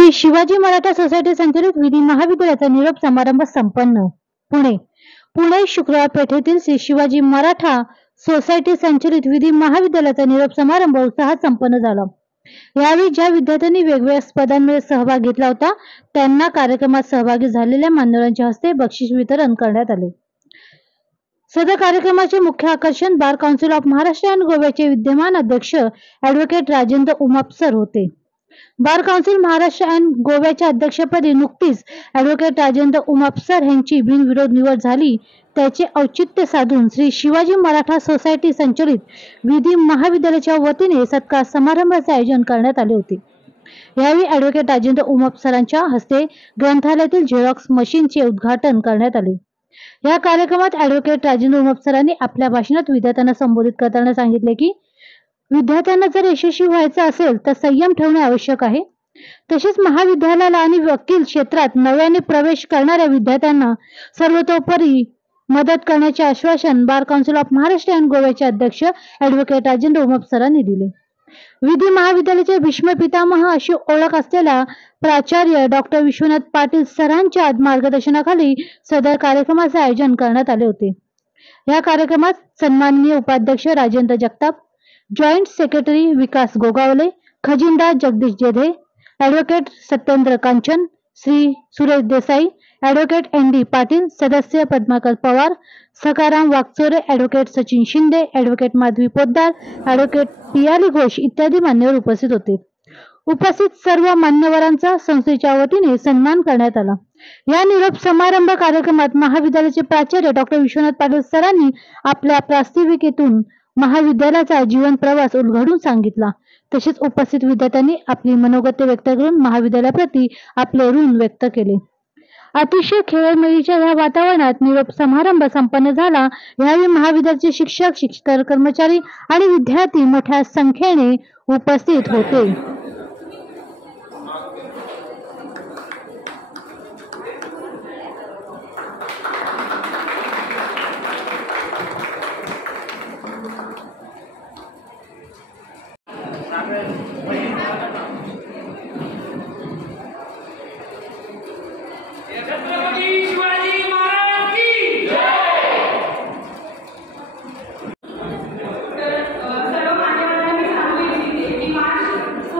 Shri Shivaji Maratha society संचलित विधी महाविद्यालयाचा निरोप समारंभ संपन्न. पुणे शुक्रवार पेठेतील श्री शिवाजी मराठा सोसायटी संचलित विधी महाविद्यालयाचा निरोप समारंभ उत्साहात संपन्न झाला. यावेळी ज्या विद्यार्थ्यांनी वेगवेगळ्या स्पर्धांमध्ये सहभाग घेतला होता त्यांना कार्यक्रमात सहभागी झालेल्या मान्यवरांच्या हस्ते बक्षीस वितरण करण्यात आले. सदर कार्यक्रमाचे मुख्य आकर्षण बार काउन्सिल ऑफ महाराष्ट्र आणि गोव्याचे विद्यमान अध्यक्ष ॲडव्होकेट राजेंद्र उमापसर होते. बार काउन्सिल महाराष्ट्र आणि गोव्याच्या अध्यक्षपदी नुकतीच ॲडव्होकेट राजेंद्र उमापसर यांची बिनविरोध निवड झाली. त्याचे औचित्य साधून श्री शिवाजी मराठा सोसायटी संचलित विधी महाविद्यालयाच्या वतीने सत्कार समारंभाचे आयोजन करण्यात आले होते. यावेळी ॲडव्होकेट राजेंद्र उमापसरांच्या हस्ते ग्रंथालयातील झेरॉक्स मशीनचे उद्घाटन करण्यात आले. या कार्यक्रमात ॲडव्होकेट राजेंद्र उमापसरांनी आपल्या भाषणात विद्यार्थ्यांना संबोधित करताना सांगितले की विद्यार्थ्यांना जर यशस्वी व्हायचं असेल तर संयम ठेवणे आवश्यक आहे. तसेच महाविद्यालयाला आणि वकील क्षेत्रात नव्याने प्रवेश करणाऱ्या विद्यार्थ्यांना सर्वतोपरी मदत करण्याचे आश्वासन बार काउन्सिल ऑफ महाराष्ट्र आणि गोव्याचे अध्यक्ष ॲडव्होकेट राजेंद्र उमापसरांनी दिले. विधी महाविद्यालयाचे भीष्म पितामह अशी ओळख असलेल्या प्राचार्य डॉक्टर विश्वनाथ पाटील सरांच्या मार्गदर्शनाखाली सदर कार्यक्रमाचे आयोजन करण्यात आले होते. या कार्यक्रमात सन्माननीय उपाध्यक्ष राजेंद्र जगताप, जॉईंट सेक्रेटरी विकास गोगावले, खजिनदार Jagdish Jedhe, advocate Satyendra Kanchan, Shri Suresh Desai, advocate ND Patil, सदस्य Padmakar Pawar, Sakharam Wagchore, advocate Sachin Shinde, advocate Madhavi Poddar, advocate Piyali Ghosh इत्यादी मान्यवर उपस्थित होते. उपस्थित सर्व मान्यवरांचा संस्थेच्या वतीने सन्मान करण्यात आला. या निरोप समारंभ कार्यक्रमात महाविद्यालयाचे प्राचार्य डॉक्टर विश्वनाथ पाटील सरांनी आपल्या प्रास्ताविकेतून महाविद्यालयाचा जीवन प्रवास उलगडून सांगितला. तसेच उपस्थित विद्यार्थ्यांनी आपली मनोगत व्यक्त करून महाविद्यालयाप्रती आपले ऋण व्यक्त केले. अतिशय खेळमेळीच्या या वातावरणात निरोप समारंभ संपन्न झाला. यावेळी महाविद्यालयाचे शिक्षक, शिक्षक कर्मचारी आणि विद्यार्थी मोठ्या संख्येने उपस्थित होते. छत्रपती शिवाजी महाराज की जय. सर्व मान्यवरांना मी सांगू इच्छिते की मार्च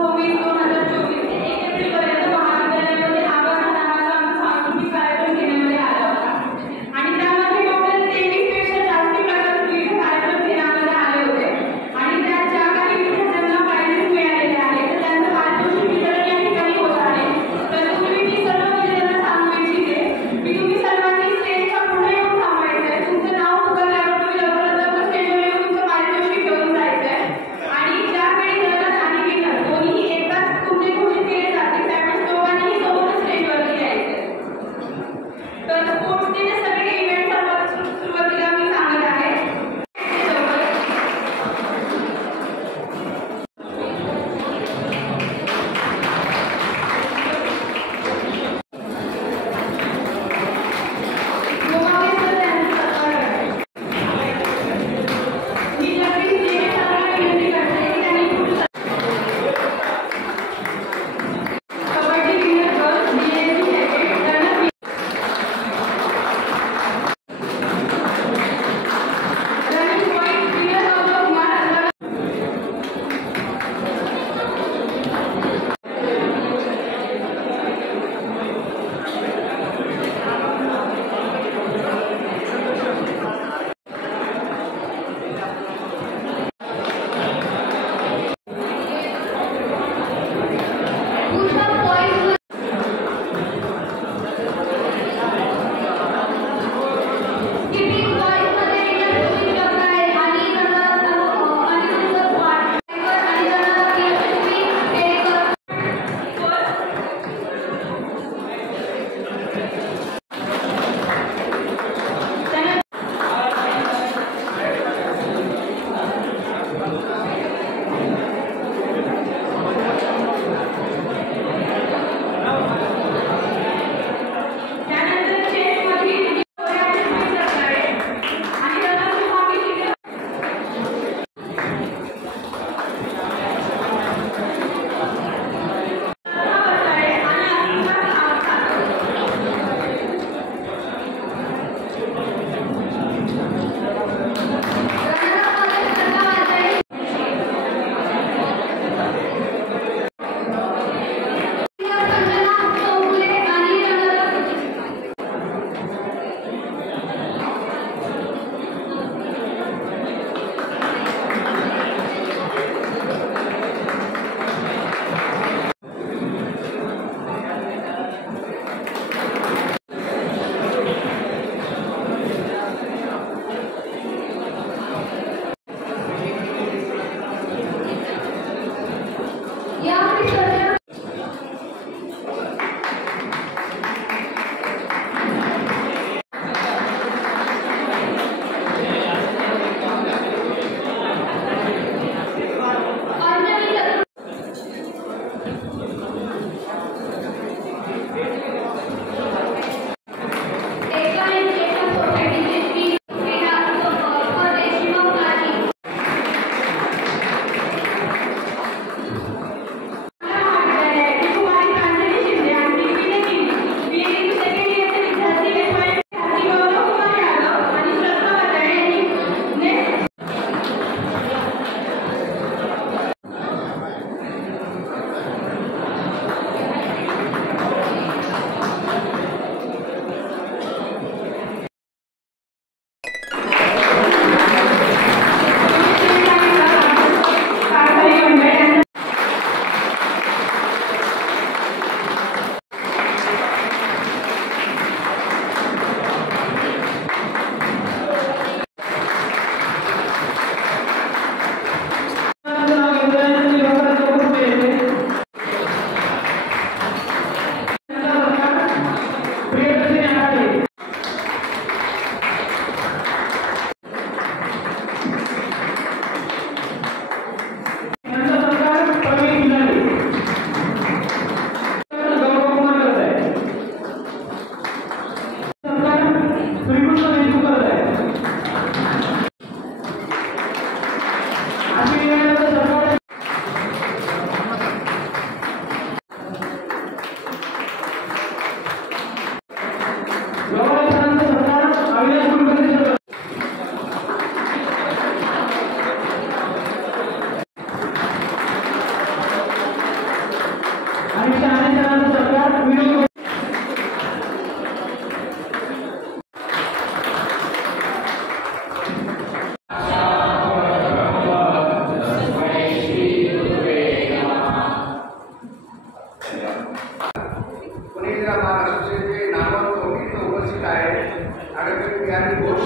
आहेत ॲडव्होकेट बिहारी घोष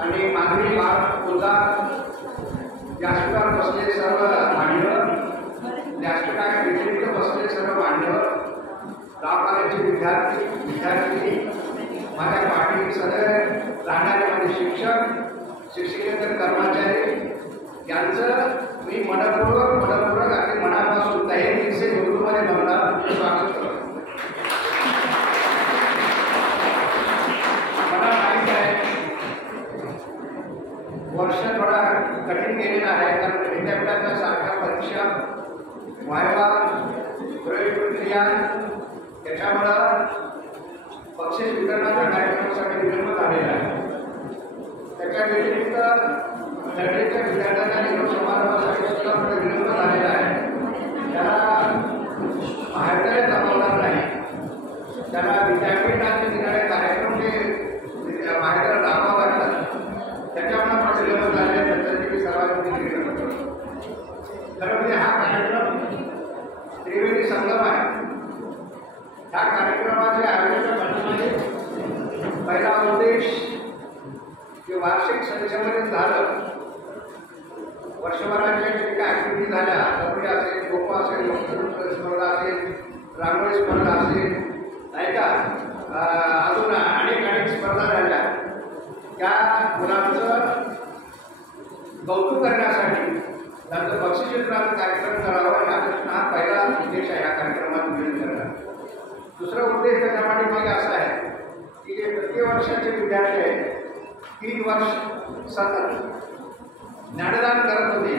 आणि मागणी पोदार, व्यासपीठावर बसले सर्व मान्यवर, व्यासपीठाच्या व्यतिरिक्त बसले सर्व मान्यवर, लॉ कॉलेजचे विद्यार्थी, माझ्या पाठीत सदैव राहणारे माझे शिक्षक, शिक्षकेतर कर्मचारी यांचं मी मनपूर्वक आणि मनापासून तयारीचे गुरुमध्ये नमणार स्वागत करतो. मला माहीत आहे वर्ष थोडा कठीण गेलेला आहे, कारण विद्यापीठाच्या सारख्या परीक्षा, वायवा, प्रवेश प्रक्रिया त्याच्यामुळं बक्षीस वितरणाच्या कार्यक्रमासाठी विलंब झालेला आहे. त्याच्या व्यतिरिक्त दर्जेच्या विद्यार्थ्यांना निरोप समारंभासाठी सुद्धा थोडा विलंब झालेला आहे. त्याला महाविद्यालय जमवणार नाही, त्याला विद्यापीठाचे निघणारे कार्यक्रम जे महाविद्यालय राबवावं लागतात त्याच्यामुळे थोडा विलंब झालेला आहे. त्याच्यासाठी मी सर्वांनी निवेदन करतो. खरं म्हणजे हा कार्यक्रम त्रिवेणी संगम आहे. ह्या कार्यक्रमाचे आयोजन करण्यामध्ये पहिला उद्देश जे वार्षिक संचलन झालं, वर्षभराच्या जे काही ॲक्टिव्हिटी झाल्या, कबड्डी असेल, खो खो असेल, वक्तृत्व स्पर्धा असेल, रांगोळी स्पर्धा असेल, नाही का, अजून अनेक स्पर्धा झाल्या, त्या मुलांचं कौतुक करण्यासाठी त्यांचं बक्षीस वितरणाचा कार्यक्रम करावा या हा पहिला उद्देश आहे. या कार्यक्रमात नियोजन करणार. दुसरा उद्देश त्याच्या पाठीमागे असा आहे की जे प्रतिवर्षाचे विद्यार्थी आहेत 3 वर्ष सतत ज्ञानदान करत होते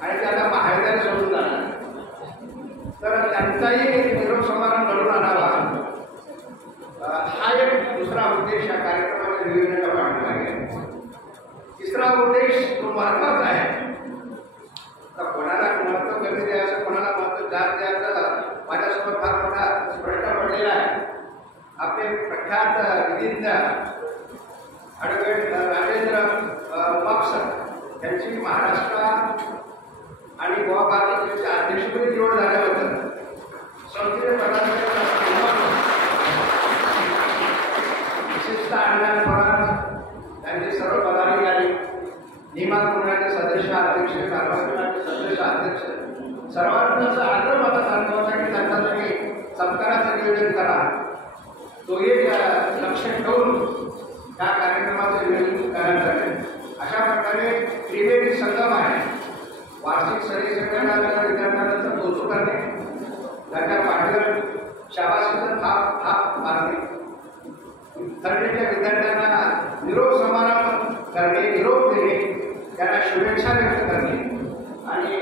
आणि त्याला महाविद्यालय सोडून जाणार, तर त्यांचाही एक निरोप समारंभ घडून आणावा, हा एक दुसरा उद्देश या कार्यक्रमाच्या नियोजनाच्या पाठीमागे आहे. तिसरा उद्देश तो महत्त्वाचा आहे. तर कोणाला महत्त्व कमी द्यायचं, कोणाला महत्त्व जास्त द्यायचं, माझ्यासोबत फार मोठा प्रश्न पडलेला आहे. आपले प्रख्यात विधीज्ञ ॲडव्होकेट राजेंद्र मक्सर यांची महाराष्ट्र आणि गोवा भारताच्या अध्यक्षपदी निवड झाल्याबद्दल संसदीय विशिष्ट अण्णान त्यांचे सर्व पदाधिकारी, नियमात मंडळाचे सदस्य अध्यक्ष, कारभार सदस्य अध्यक्ष सर्वांचा आग्रह मला सांगतो होता की त्यांच्यासाठी सत्काराचं नियोजन करा. तो एक लक्ष ठेवून त्या कार्यक्रमाचं नियोजन करण्यासाठी अशा प्रकारे त्रिवेणी संगम आहे. वार्षिक संमेलनाला विद्यार्थ्यांचं कौतुक करणे, त्यांच्या पाठीवर शाबासकीचा थाप मारणे, थर्डीच्या विद्यार्थ्यांना निरोप समारंभ करणे, निरोप देणे, त्यांना शुभेच्छा व्यक्त करणे. आणि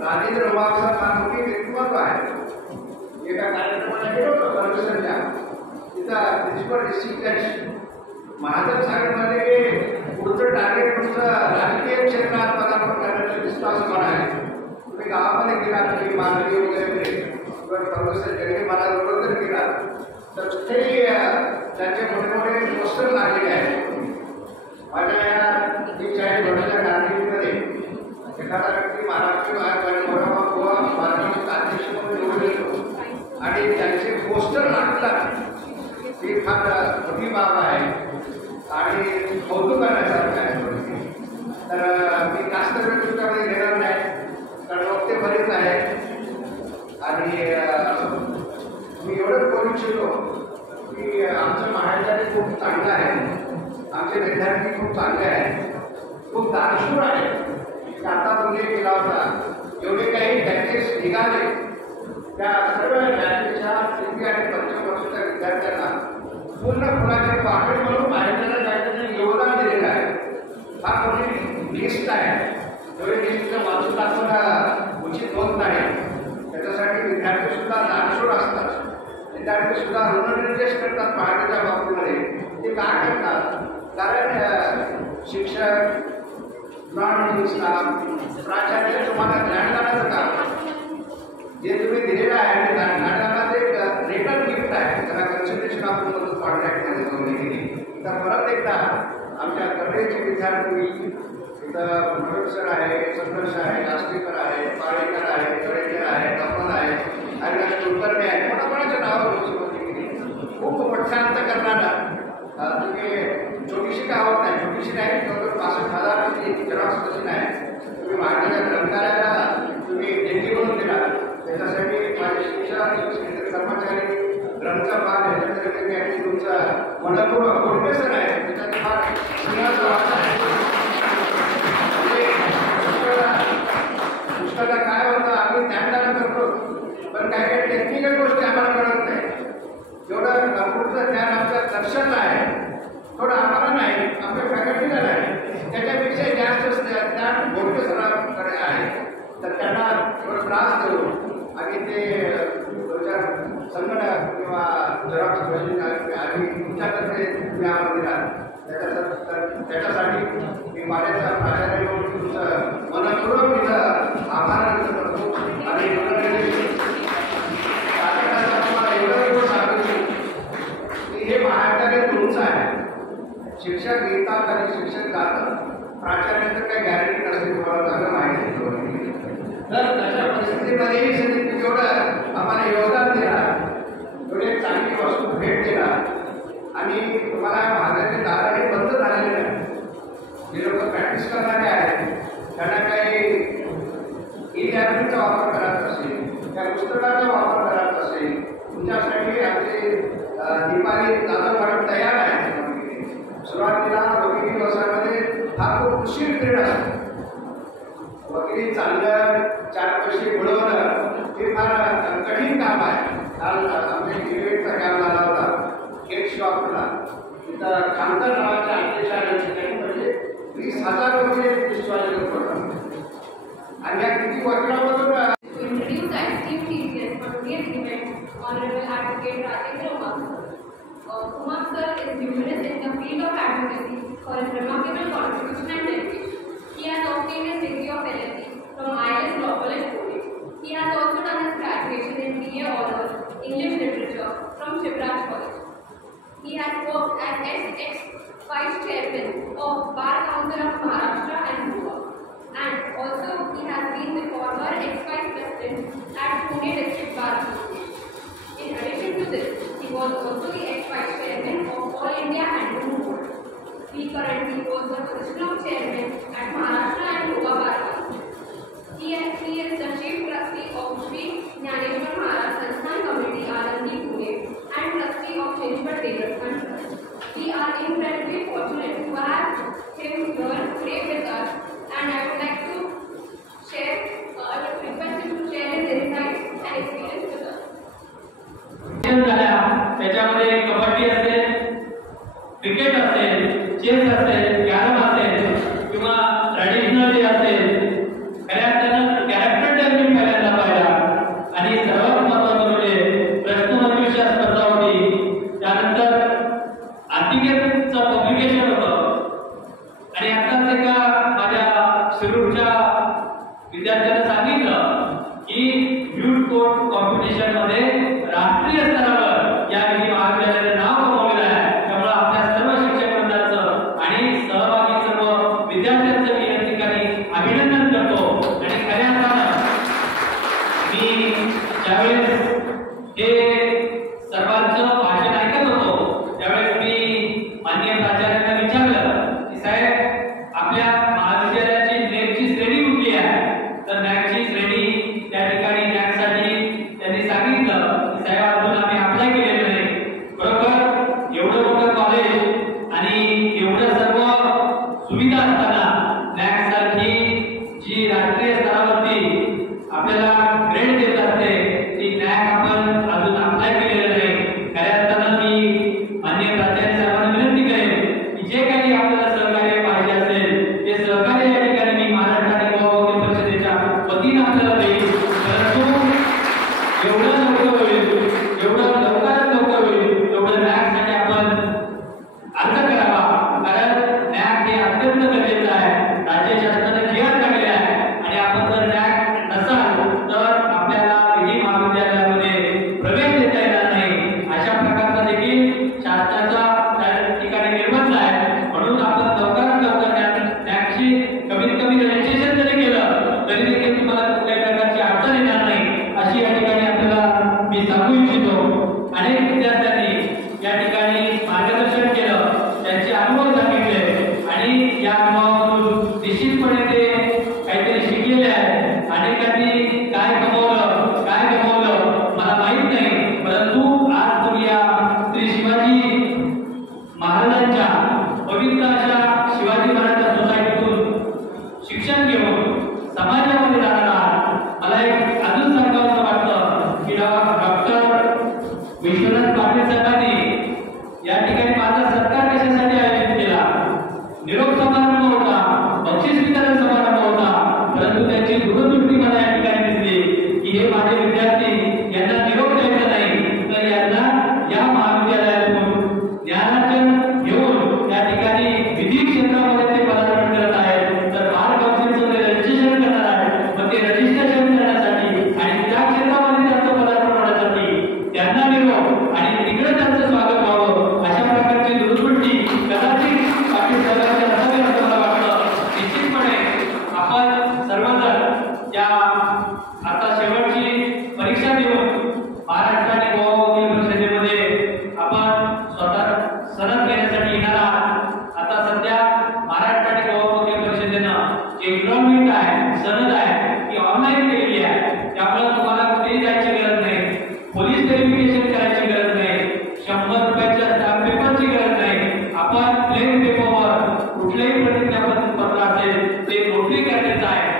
राजेंद्र उमावसा फार मोठी व्यक्तिमत्व आहे. एका कार्यक्रमाला गेलो होतो परमेश्वरच्या, तिथं प्रिन्सिपल डिस्ट्रिक्ट जज महाजन साहेबांमध्ये की पुढचं टार्गेट तुमचं राजकीय क्षेत्रात पदार्पण करण्याचा विश्वास पण आहे. तुम्ही गावामध्ये गेला तरी मानवी वगैरे किंवा प्रोफेसर जगली महाराज जर गेला तर तिथेही त्यांचे मोठे मोठे पोस्टर लागलेले आहेत. माझ्या या 40 वर्षाच्या कारकिर्दीमध्ये एखादा व्यक्ती महाराष्ट्र आणि गोवा भारताचा अध्यक्ष म्हणून निवडून येतो आणि त्यांचे पोस्टर लागतात, ही फार मोठी बाब आहे आणि कौतुक करण्यासारखं आहे. तर मी जास्त वेळ तुमच्यामध्ये घेणार नाही, कारण वक्ते बरेच आहे. आणि मी एवढंच बोलू इच्छितो की आमचं महाविद्यालय खूप चांगलं आहे, आमचे विद्यार्थी खूप चांगले आहेत, खूप दानशूर आहेत. आता तुम्ही केला होता, एवढे काही बॅचेस निघाले त्या सर्व बॅचेसच्या 3 आणि 5 वर्षाच्या विद्यार्थ्यांना पूर्ण फुलाचे पाकळी म्हणून महाविद्यालयात जायचं योगदान दिलेलं आहे. फार मोठी लिस्ट आहे, एवढी लिस्ट वाचून दाखवणं उचित होत नाही. त्याच्यासाठी विद्यार्थीसुद्धा दानशूर असतात, विद्यार्थीसुद्धा ऋणनिर्देश करतात महाविद्यालयाच्या बाबतीमध्ये. ते का करतात? कारण शिक्षक, प्राचार्य तुम्हाला ज्ञानदानाचं काम जे तुम्ही दिलेलं आहे ते ज्ञानदानाचं एक रिटर्न गिफ्ट आहे. त्याला कन्सल्टेशन आपण बोलतो कॉन्ट्रॅक्टमध्ये जोडणी केली. तर परत एकदा आमच्या कॉलेजचे विद्यार्थी इथं प्रोफेसर आहे, संघर्ष आहे, आस्तीकर आहे, पाळेकर आहे, तळेकर आहे, कमल आहे, आणि कुलकर्णी आहे, कोणाकोणाच्या नावावर गोष्टी केली. खूप मोठ्यांत करणारा तुम्ही छोटीशी का होत नाही, छोटीशी नाही, जवळजवळ 65,000 झेरॉक्स मशीन आहे. तुम्ही मागच्या ग्रंथालयाला तुम्ही देणगी म्हणून दिला. त्याच्यासाठी माझे शिक्षक कर्मचारी ग्रंथपाल ह्याच्यासाठी तुमचा मनपूर्वक कोणतेसर आहे त्याच्यात फार सिंहाचा वाटा आहे. पुस्तकाला काय होतं आम्ही ज्ञानदान करतो, पण काही काही टेक्निकल गोष्टी आम्हाला कळत नाही. जेवढं कम्प्युटरचं ज्ञान आमच्या लक्षात आहे थोडं आम्हाला नाही, आपल्या फॅकल्टीला नाही, त्याच्यापेक्षा जास्त ज्ञान मोठे सरांकडे आहे. तर त्यांना थोडं त्रास देऊन आणि ते संगणक किंवा झेरॉक्स मशीन आम्ही तुमच्याकडे तुम्ही आम्हाला दिला. त्याच्यासाठी मी माझ्या प्राचार्य म्हणून तुमचं मनपूर्वक तिथं आभार व्यक्त करतो. आणि तुम्हाला एवढं सांगतो की हे महाविद्यालय तुमचं आहे. शिक्षक येतात आणि शिक्षक जातात, प्राचार्याचं काही गॅरंटी नसते, तुम्हाला चांगलं माहिती आहे. तर तशा परिस्थितीमध्येही तुम्ही जेवढं आम्हाला योगदान दिला, एवढी चांगली वस्तू भेट दिला आणि तुम्हाला महाराजांचे दार हे बंद झालेले नाही. जे लोक प्रॅक्टिस करणारे आहेत त्यांना काही ई-लर्निंगचा वापर करायचा असेल, त्या पुस्तकाचा वापर करायचा असेल, तुमच्यासाठी आमचे दीपाली दादा मॅडम तयार आहेत. सुरुवातीला वकिली व्यवसायामध्ये हा खूप उशीर पिरियड असतो. वकिली चांगलं 4 पैसे मिळवणं हे फार कठीण काम आहे. काल आमच्या इव्हेंटचा कॅम्प झाला होता केक शॉपला, तिथं खामकर नावाच्या अध्यक्षाने म्हणजे 20,000 रुपये विश्वास पडतात. आणि या किती वकिलामधून Honorable Advocate Rajendra Kumar sir is numerous in the field of advocacy for his remarkable contribution and dedication. He has obtained his degree of LLB from IIS Law College, Pune. He has also done his graduation in BA Honours English Literature from Shivraj College. He has worked as ex-Vice Chairman of Bar Council of Maharashtra and Goa, and also he has been the former ex-Vice President at Pune District Bar Association. In addition to this, he was also the ex-Vice Chairman of All India Handloom Board. He currently holds the position of Chairman at Maharashtra and Goa Bar Council. He is the Chief Trustee of Sri Jnaneshwar Maharaj Sansthan Committee, Alandi, Pune, and Trustee of Charitable Development Trust. We are incredibly fortunate to have him here today with us, and I would like to I would request him to share his insights and experience with us. त्याच्यामध्ये कबड्डी असेल, cricket असेल, chess असेल, carrom असेल किंवा traditional day असेल, खऱ्या अर्थानं character development पहिल्यांदा पाहिला. आणि सर्वात महत्त्वाचं म्हणजे प्रश्नमंजुषा स्पर्धा होती, त्यानंतर आर्टिकलचं पब्लिकेशन होतं. आणि आताच एका माझ्या शिरूरच्या विद्यार्थ्यानं सांगितलं की ब्यूट कोर्ट कॉम्पिटिशन मध्ये राष्ट्रीय स्तरावर या महाविद्यालयाचं नाव कमवलेलं आहे. त्यामुळे आपल्या सर्व शिक्षक वृंदाचं आणि सहभागी सर्व विद्यार्थ्यांचं मी या ठिकाणी अभिनंदन करतो. आणि खऱ्या अर्थानं मी ज्यावेळेस हे सर्वांचं भाषण ऐकत होतो त्यावेळेस मी माननीय प्राचार्यांना विचारलं की साहेब आपल्या महाविद्यालयाची नेटची श्रेणी कुठली आहे. तर नॅकची श्रेणी त्या ठिकाणी नॅकसाठी त्यांनी सांगितलं की साहेब अजून आम्ही अप्लाय केलेलं नाही. बरोबर, एवढं मोठं कॉलेज आणि एवढं सर्व सुविधा असताना नॅक सारखी जी राष्ट्रीय स्तरावरती आपल्याला ग्रेड देत असते ती महाराजांच्या पवित्र अशा शिवाजी महाराज सोसायटीतून शिक्षण घेऊन समाजामध्ये जाणारा मला एक अजून सांगावं वाटतं की डॉक्टर विश्वनाथ पाटील साहेबांनी या ठिकाणी माझा सत्कार कशासाठी आयोजित केला. निरोप समारंभ होता, बक्षीस वितरण समारंभ होता, परंतु त्यांची दूरदृष्टी मला या ठिकाणी दिसली की हे माझे विद्यार्थी यांना निरोप द्यायचा नाही तर यांना या महाविद्यालयातून ज्ञानार्जन घेऊन त्या ठिकाणी विधी क्षेत्रामध्ये ते पदार्पण करत आहेत तर बार काउन्सिलचं ते रजिस्ट्रेशन करणार आहे. मग ते रजिस्ट्रेशन करण्यासाठी आणि त्या क्षेत्रामध्ये त्यांचं पदार्पण होण्यासाठी त्यांना निरोप आणि तिकडे त्यांचं स्वागत व्हावं अशा प्रकारची दूरदृष्टी कदाचित पाटील साहेबांची असावी असं मला वाटतं. निश्चितपणे आपण सर्वजण या आता शेवटची परीक्षा देऊन महाराष्ट्र आणि गोवा वकील परिषदेमध्ये आपण स्वतः सनद घेण्यासाठी येणार आहात. आता सध्या महाराष्ट्र आणि गोवा वकील परिषदेनं जे एनरोलमेंट आहे, सनद आहे ती ऑनलाईन केलेली आहे. त्यामुळे तुम्हाला कुठेही जायची गरज नाही, पोलीस व्हेरिफिकेशन करायची गरज नाही, 100 रुपयाच्या स्टॅम्प पेपरची गरज नाही. आपण प्लेन पेपरवर कुठलेही प्रतिज्ञापत्र असेल ते नोटरी करायचं आहे.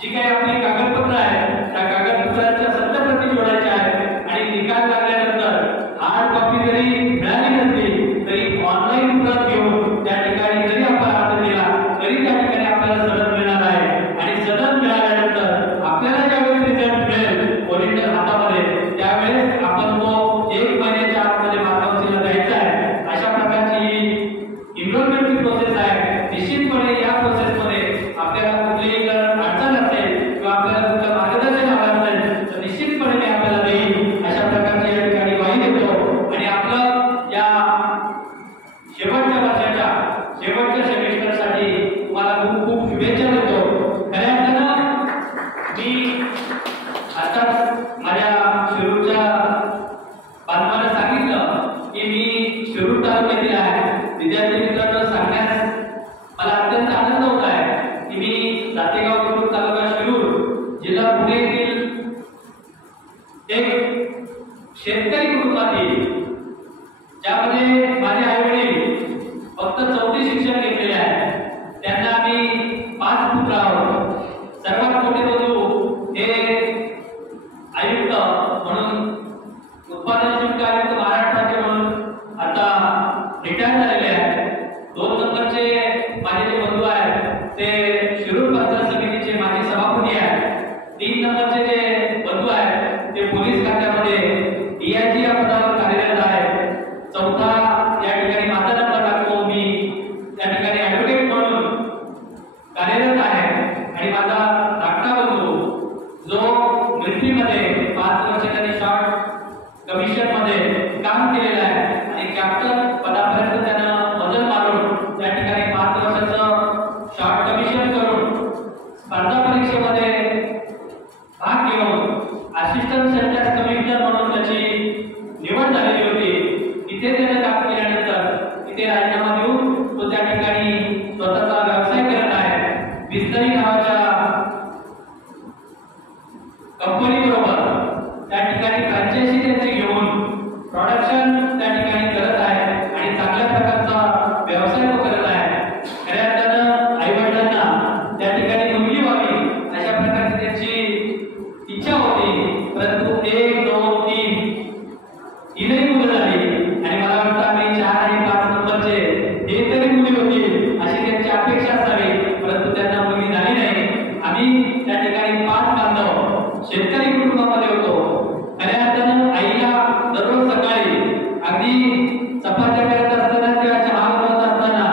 जी काही आपली कागदपत्र आहे त्या कागदपत्राच्या सत्यप्रती जोडायच्या आहेत आणि निकाल लागल्यानंतर हार्ड कॉपी जरी मिळाली नसली तरी ऑनलाईन प्रत घेऊन त्या ठिकाणी जरी आपण अर्ज दिला तरी त्या ठिकाणी आपल्याला सनद मिळणार आहे. आणि सनद मिळाल्यानंतर आपल्याला ज्यावेळेस रिझल्ट मिळेल ओरिजिनल हातामध्ये त्यावेळेस आपण तो 1 महिन्याच्या आतमध्ये बार काउन्सिलला द्यायचा आहे. अशा प्रकारची इन्व्हॉल्वमेंटची प्रोसेस आहे. निश्चितपणे या प्रोसेसमध्ये आपल्याला कुठलीही जर अडचण असेल किंवा आपल्याला कुठलं मार्गदर्शन हवं असेल तर निश्चितपणे मी आपल्याला देईन अशा प्रकारची या ठिकाणी ग्वाही देतो. आणि आपलं या शेवटच्या वर्षाच्या शेवटच्या सेमिस्टरसाठी तुम्हाला खूप खूप शुभेच्छा देतो. खऱ्या अर्थानं मी आता माझ्या शिरूरच्या बांधवांना सांगितलं की मी शिरूर तालुक्यातील आहे. विद्यार्थी मित्रांनो सांगण्यास मला अत्यंत आनंद होत आहे की मी जातेगाव शिरूर तालुका शिरूर जिल्हा पुणे येथील एक शेतकरी कुटुंबातील ज्यामध्ये माझे आई वडील फक्त 4थी शिक्षण घेतलेले आहे. त्यांना आम्ही 5 पुत्र आहोत. सर्वात मोठे बंधू हे आयुक्त म्हणून उत्पादन शुल्क आयुक्त महाराष्ट्राचे म्हणून आता रिटायर झालेले आहेत. 2 नंबरचे माझे जे बंधू आहेत ते शिरूर पंचायत समितीचे माजी सभापती आहेत. 3 नंबरचे जे बंधू आहेत ते पोलीस खात्यामध्ये DIG या पदावर कार्यरत आहेत. 4था या ठिकाणी माझा नंबर लागतो. मी त्या ठिकाणी ॲडव्होकेट म्हणून कार्यरत आहे. आणि माझा धाकटा बंधू जो मिलिटरीमध्ये 5 वर्ष त्यांनी शॉर्ट कमिशनमध्ये काम केलेलं आहे आणि कॅप्टन पदापर्यंत त्यानं वजन मारून त्या ठिकाणी 5 वर्षाचं शॉर्ट कमिशन करून स्पर्धा परीक्षेमध्ये भाग घेऊन असिस्टंट सेंटर कमिशनर म्हणून त्याची निवड झालेली होती. तिथे त्याने काम केल्यानंतर तिथे राजीनामा देऊन तो त्या ठिकाणी स्वतःचा व्यवसाय करत आहे. बिस्तरी नावाच्या कंपनी बरोबर त्या ठिकाणी फ्रँचायझी त्यांची घेऊन प्रोडक्शन त्या ठिकाणी करत आहे आणि चांगल्या प्रकारचा व्यवसाय तो करत आहे. खऱ्या अर्थानं आई वडिलांना त्या ठिकाणी मुलगी व्हावी अशा प्रकारची त्यांची इच्छा होती. परंतु 1, 2, 3 तीनही मुलं झाली आणि मला वाटतं आम्ही 4 आणि 5 नंबरचे हे तरी मुली होती अशी त्यांची अपेक्षा असावी. परंतु त्यांना मुलगी झाली नाही. आम्ही त्या ठिकाणी 5 बांधव शेतकरी कुटुंबामध्ये होतो. खऱ्या अर्थानं आईला दररोज सकाळी अगदी चपात्या करत असताना किंवा चहा बनवत असताना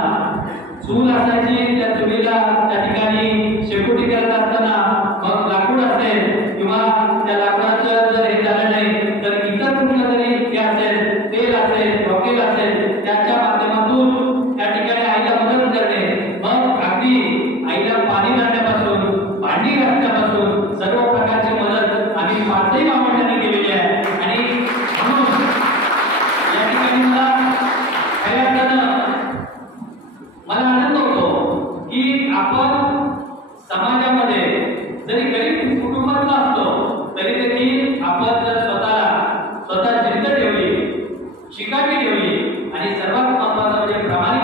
चूल असायची. त्या चुलीला त्या ठिकाणी शेकोटी करत असताना मग लाकूड असेल किंवा त्या लाकडाचं जर हे झालं नाही तर इतर कुठलं तरी हे असेल, तेल असेल, रॉकेल असेल त्याच्या माध्यमातून त्या ठिकाणी आईला मदत करणे. मग अगदी आईला पाणी घालण्यापासून भांडी घासण्यापासून सर्व प्रकारची मदत आम्ही 5ही भावंडांनी केलेली आहे. आणि म्हणून या ठिकाणी मला खऱ्या अर्थानं मला आनंद होतो की आपण समाजामध्ये जरी गरीब कुटुंबातला असतो तरी देखील आपण जर स्वतः जिद्द ठेवली, शिकावी ठेवली आणि सर्वात महत्त्वाचं म्हणजे प्रामाणिक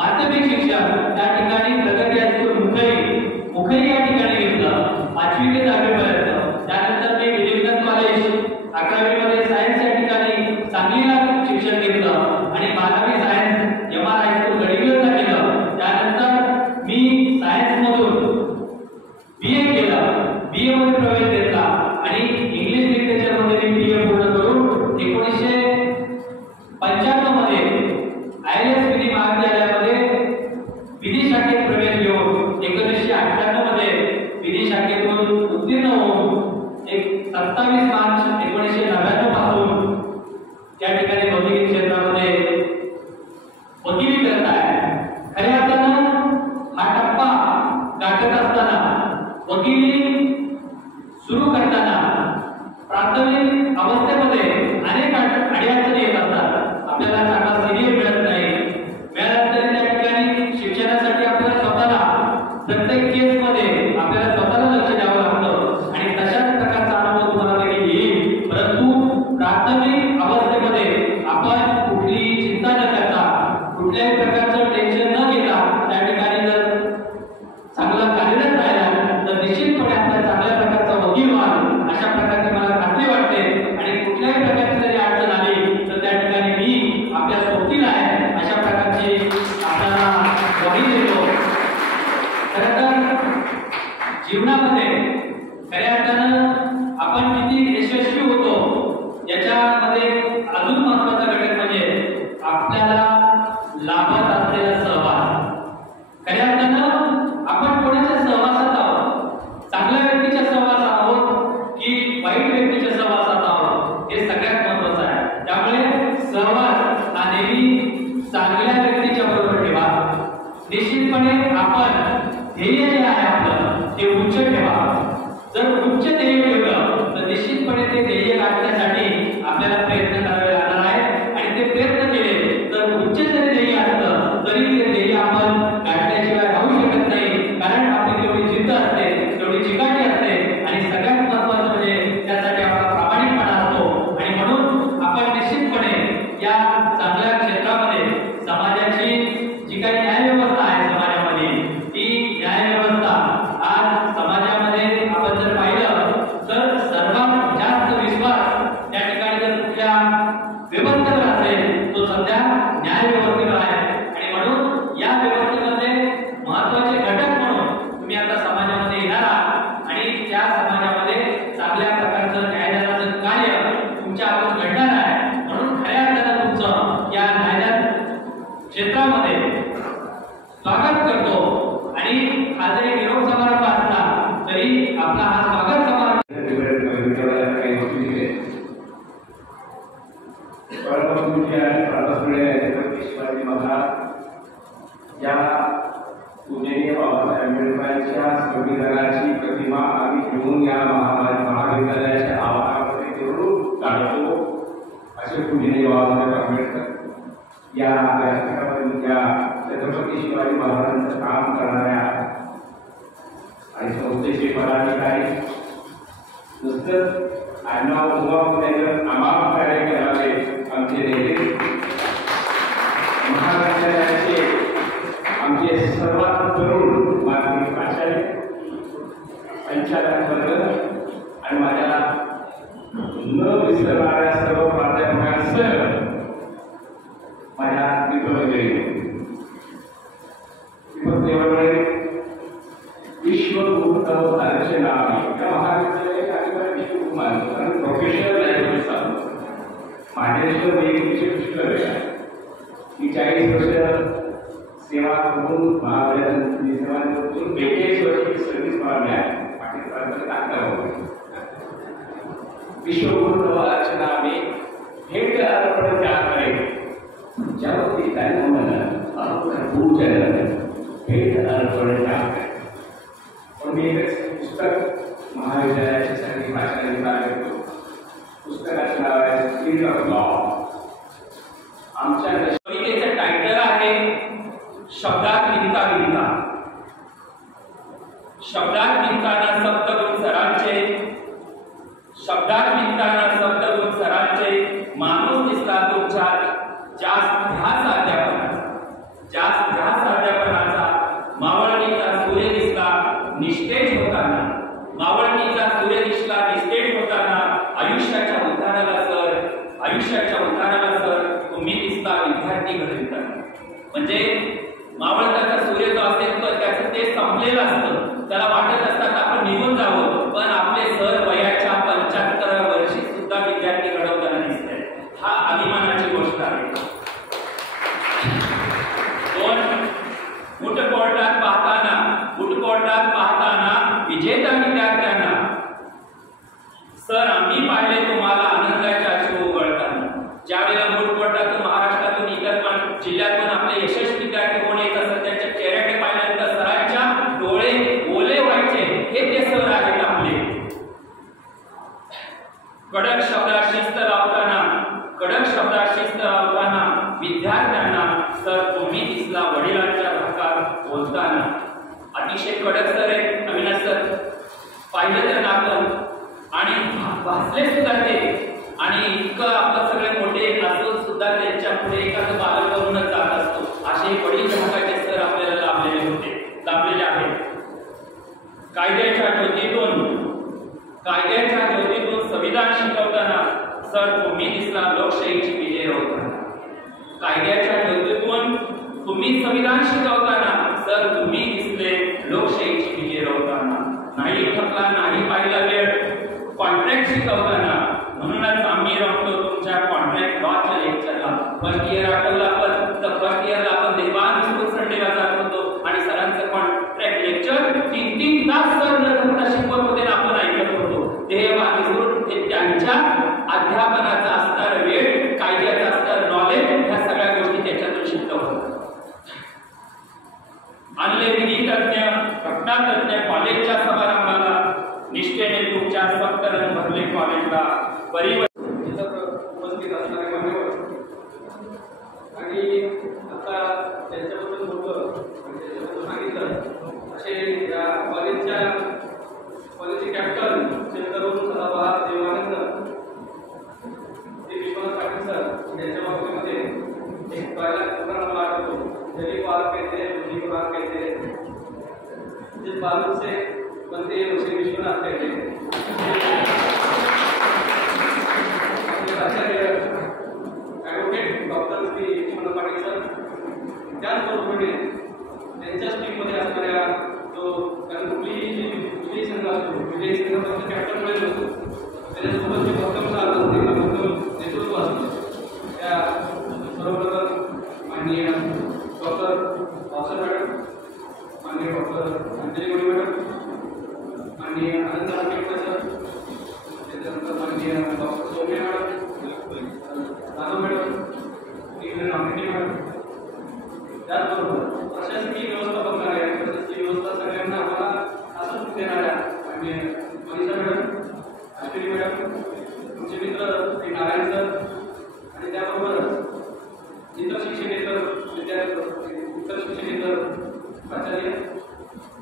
माध्यमिक शिक्षण त्या ठिकाणी प्रगती हायस्कूल मुखई या ठिकाणी घेतलं 5वी ते 10वी पर्यंत. त्यानंतर मी विलिंग्डन कॉलेज 11वी मध्ये सायन्स या ठिकाणी सांगलीला शिक्षण घेतलं आणि 12वी सायन्स MR हायस्कूल गडिंग्लजला केलं. त्यानंतर मी सायन्स मधून BA केलं. BA मध्ये प्रवेश घेतला आणि इंग्लिश लिटरेचर मध्ये मी BA पूर्ण करून 1995 मध्ये ILS विधी महाविद्यालयामध्ये विधी शाखेत प्रवेश घेऊन 1998 मध्ये विधी शाखेतून उत्तीर्ण होऊन 27 मार्च 1999 पासून त्या ठिकाणी वकिली क्षेत्रामध्ये वकिली करत आहे. खऱ्या अर्थानं हा टप्पा गाठत असताना वकिली सुरू करताना प्राथमिक अवस्थेमध्ये अनेक अडचणी येत असतात. आपल्याला चांगला सिनियर मिळत नाही. मिळाला तरी त्या ठिकाणी शिक्षणासाठी आपल्याला स्वतःला प्रत्येक केसमध्ये आपल्याला स्वतःला लक्ष द्यावं लागतं आणि तशाच प्रकारचा अनुभव तुम्हाला देखील येईल. परंतु प्राथमिक अवस्थेमध्ये आपण कुठलीही चिंता न करता कुठल्याही प्रकारचं टेन्शन न घेता त्या ठिकाणी जर चांगला कार्यरत राहिला तर निश्चितपणे आपल्या चांगल्या प्रकारचा वकील व्हाल अशा प्रकारची मला खात्री वाटते. आणि कुठल्याही प्रकारची जरी अडचण आली तर त्या ठिकाणी मी आपल्या सोबतीला आहे अशा प्रकारची आपल्याला ग्वाही देतो. खरं तर जीवनामध्ये खऱ्या अर्थानं आपण किती यशस्वी होतो याच्यामध्ये अजून महत्त्वाचा घटक म्हणजे आपल्याला लाभत असलेला सहवास. खऱ्या अर्थानं आपण कोणाच्या सहवासात आहोत, चांगल्या व्यक्तीच्या सहवासात आहोत की वाईट व्यक्तीच्या सहवासात आहोत हे सगळ्यात महत्त्वाचं आहे. त्यामुळे सहवास हा नेहमी चांगल्या व्यक्तीच्या बरोबर ठेवा. निश्चितपणे आपण ध्येय जे आहे आपलं ते उच्च ठेवा. जर उच्च ध्येय ठेवलं तर निश्चितपणे ते ध्येय गाठण्यासाठी आपल्याला प्रयत्न करावे लागणार आहे आणि ते प्रयत्न केले तर उच्च जरी ध्येय असलं तरी ते ध्येय आपण गाठल्याशिवाय राहू शकत नाही. कारण आपली तेवढी जिद्द असते, तेवढी चिकाटी असते आणि सगळ्यात महत्त्वाचं म्हणजे त्यासाठी आपला प्रामाणिकपणा असतो. आणि म्हणून आपण निश्चितपणे या चांगल्या क्षेत्रामध्ये समाजाची जी काही न्यायव्यवस्था आहे समाजामध्ये ती न्यायव्यवस्था आज समाजामध्ये आपण जर पाहिलं तर सर्वात जास्त विश्वास त्या ठिकाणी जर कुठल्या व्यवस्थेवर असेल तो सध्या न्यायव्यवस्थेवर आहे. आणि म्हणून या व्यवस्थेमध्ये महत्त्वाचे घटक म्हणून तुम्ही आता समाजामध्ये येणार आहात आणि त्या समाजामध्ये चांगल्या प्रकारचं न्यायदानाचं कार्य तुमच्या हातून घडणार आहे. म्हणून खऱ्या अर्थानं तुमचं या न्यायदान क्षेत्रामध्ये स्वागत करतो. आणि हा जरी निरोप समारंभ असला तरी आपला हा स्वागत समारंभ शिवाजी महाराज या पूजनीय बाबासाहेब आंबेडकरांच्या संविधानाची प्रतिमा आम्ही घेऊन या महाविद्यालयाच्या आवारामध्ये जरूर काढतो असे पूजनीय बाबासाहेब आंबेडकर या व्यासपीठावरील छत्रपती शिवाजी महाराजांचं काम करणाऱ्या आणि संस्थेचे पदाधिकारी नुसतंच आडनाव आम्हाला कार्य करावे आमचे नेते महाविद्यालयाचे आमचे सर्वात तरुण माध्यमिक आचार्य संचालक वर्ग आणि माझ्या न विसरणाऱ्या सर्व प्राध्यापकांसह माझ्या मित्रमंडळी विश्वगुरु आदर्श नाव या महाविद्यालयाच्या अधिकारी विश्वगुरु मानतो आणि प्रोफेशनल लायब्ररी चालतो. मांडेश्वर एक पुष्कळ मी 40 वर्ष सेवा करून महाविद्यालयात सेवा करून 42 वर्ष सर्व्हिस मला मिळाली. पाकिस्तानमध्ये टाकला होता. विश्वगुरु अर्चना में भेट अर्पण त्याकडे ज्यावरती काय म्हणलं भेट अर्पण त्याकडे पण मी एक पुस्तक महाविद्यालयाच्या साठी भाषणाने तयार करतो. पुस्तकाचं नाव आहे स्किल ऑफ लॉ. आमच्या कवितेचं टायटल आहे शब्दात विणता विणता. शब्दात विणताना सप्तगुण सरांचे, शब्दात विणताना सप्तगुण सरांचे माणूस दिसला तुमच्यात जास्त ध्यास अध्यापनाचा, जास्त ध्यास आयुष्याच्या उद्धाराला सर तुम्ही दिसता विद्यार्थी घडवितात. म्हणजे मावळताचा सूर्य जो असेल तर त्याचं ते संपलेलं असतं, त्याला वाटत असतात आपण निघून जावं, पण आपले सर वयाच्या 75व्या वर्षी सुद्धा विद्यार्थी घडवताना दिसतात. हा अभिमानाची गोष्ट आहे. फुटकोर्टात पाहताना विजेत्या विद्यार्थ्यांना सर आम्ही पाहिले तुम्हाला आनंदाच्या अश्रू उगळताना. ज्यावेळेला फुटकोर्टातून महाराष्ट्रातून इतर जिल्ह्यातून आपले यशस्वी विद्यार्थी कोण येत असतात त्यांच्या चेहऱ्याकडे पाहिल्यानंतर सरांच्या डोळे ओले व्हायचे. हे ते सर आहेत आपले. कडक शब्दात शिस्त लावताना विद्यार्थ्यांना सर तुम्ही दिसला वडिलांच्या धक्कात बोलताना. अतिशय कडक सर आहेत अविनाश सर. पाहिलं तर आपण आणि भासले सुद्धा ते, आणि इतकं आपलं सगळे मोठे असून सुद्धा त्यांच्या पुढे एखादं बालक करूनच जात असतो. असे वडील धक्काचे सर आपल्याला लाभलेले आहेत. कायद्याच्या ज्योतीतून संविधान शिकवताना सर तुम्ही दिसला लोकशाहीची विजय होताना. कायद्याच्या ज्योतीतून तुम्ही संविधान शिकवताना सर तुम्ही दिसले लोकशाहीची विजय होताना. नाही थकला नाही पाहिला वेळ कॉन्ट्रॅक्ट शिकवताना. म्हणूनच आम्ही राहतो तुमच्या कॉन्ट्रॅक्ट लॉच्या लेक्चरला. फर्स्ट इयर आठवलं आपण तर फर्स्ट इयरला आपण देवान स्कूल संडेला जात होतो आणि सरांचं कॉन्ट्रॅक्ट लेक्चर 3-3 तास सर न थकता शिकवत होते ना आपण ऐकत होतो. देवान स्कूल ते त्यांच्या अध्यापनाचा असणारा वेळ, कायद्याचा असणारा नॉलेज, ह्या सगळ्या गोष्टी त्याच्यातून शिकवतात. आणले विधितज्ञ घटनातज्ञ कॉलेजच्या समारंभाला. निष्ठेने तुमच्या सप्तरंग भरले कॉलेजला. उपस्थित असणारे मान्यवर आणि आता त्यांच्याबद्दल बोलतो त्यांच्याबद्दल सांगितलं असे या कॉलेजचे कॅप्टन तरुण सदाबहार देवानंद ते विश्वनाथ पाटील सर यांच्या बाबतीमध्ये एक पहिला प्रोग्राम मला आठवतो. जरी पार कहते मुझे पार कहते जिस बालक से बनते हैं उसे विश्वनाथ कहते हैं. आचार्य advocate doctor Shri Vishwanath Patil sir. त्याचबरोबरीने त्यांच्याच टीममध्ये असणाऱ्या जो कुठलीही जी विजयी संघ असतो, विजयी संघ फक्त कॅप्टनमुळे नसतो, त्याच्यासोबत जे भक्कम साथ असते, भक्कम नेतृत्व असतं. त्या सर्वप्रथम माननीय डॉक्टर भावसाहेब मॅडम, माननीय डॉक्टर अंजली गोडी मॅडम, माननीय आनंद आंबेडकर सर, त्याच्यानंतर माननीय doctor Saumya madam, Ranu madam, England Ambedkar madam. त्याचबरोबर प्रशासकीय व्यवस्था बघणाऱ्या, प्रशासकीय व्यवस्था सगळ्यांना आम्हाला असंच देणाऱ्या माननीय मनीषा मॅडम, अश्विनी मॅडम, तुमचे मित्र श्री नारायण सर, आणि त्याबरोबरच इतर शिक्षकेतर विद्यार्थी, इतर शिक्षकेतर प्राचार्य,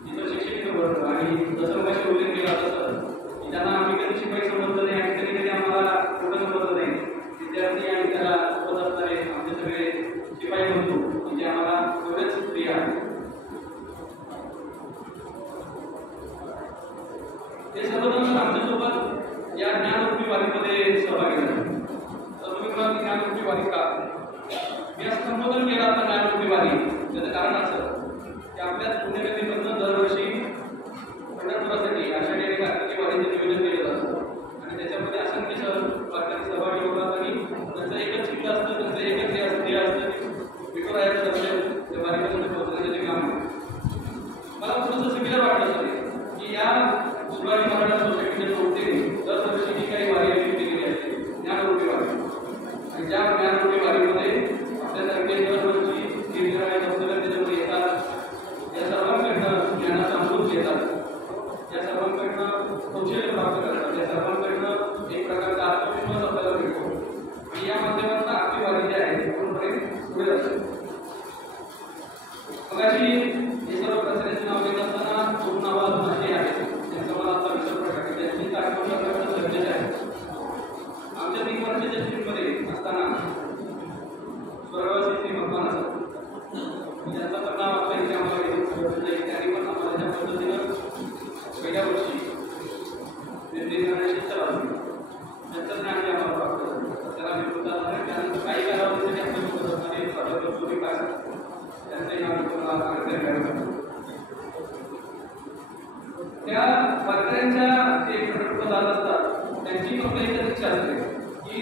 इतर शिक्षकेतर, आणि जसं कशी उल्लेख केला तसं की त्यांना आम्ही कधी शिपाई समजलं नाही आणि कधी कधी आम्हाला कुठं समजलं नाही. विद्यार्थी आणि त्याला सोबत असणारे आमचे सगळे शिपाई म्हणतो की जे आम्हाला एवढेच प्रिय आहे. हे सर्वजण आमच्यासोबत या ज्ञानरूपी वारीमध्ये सहभागी झाले. तर तुम्ही म्हणाल ज्ञानरूपी वारी का? मी असं संबोधन केलं आता ज्ञानरूपी वारी. त्याचं कारण असं की आपल्याच पुण्यनगरीमधनं दरवर्षी पंढरपुरासाठी आषाढी आणि कार्तिकी वारीचं नियोजन केलं जातं आणि त्याच्यामध्ये असंख्य वारकरी सहभागी होतात आणि त्यांचं एकच चित्त असतं, त्यांचं एकच ध्येय असतं की विठुरायाचं दर्शन त्या वारीमध्ये पोहोचण्याचं जे काम आहे. मला थोडंसं सिमिलर वाटलं सर की या शिवाजी महाराज सोसायटीच्या संस्थेने दरवर्षी जी काही वारी आयोजित केलेली असते ज्ञानरूपी वारी, आणि ज्या ज्ञानरूपी वारीमध्ये आपल्यासारखे दरवर्षी कीर्तनाच्या पुस्तकं त्याच्यामध्ये येतात. या सर्वांकडनं ज्ञानाचा अमृत घेतात, या सर्वांकडनं कौशल्य प्राप्त करतात, या सर्वांकडनं एक प्रकारचा आत्मविश्वास आपल्याला भेटतो आणि या माध्यमातून आपली वारी जी आहे पूर्णपणे पुढे जाते. मगाशी हे सर्व प्रचाराचे नाव घेत असताना पूर्ण आवाज असे आहे त्यांचा मला आता विचार पडला की त्यांची कार्यक्रम करण्याचं गरजेचं आहे. आमच्या 3 वर्षाच्या ट्रीपमध्ये असताना सूर्यकांत यांचे नाव तुम्हाला सांगितले मिळालं. त्या वारकऱ्यांच्या जे प्रकल्प जात असतात त्यांची फक्त एकच इच्छा असते की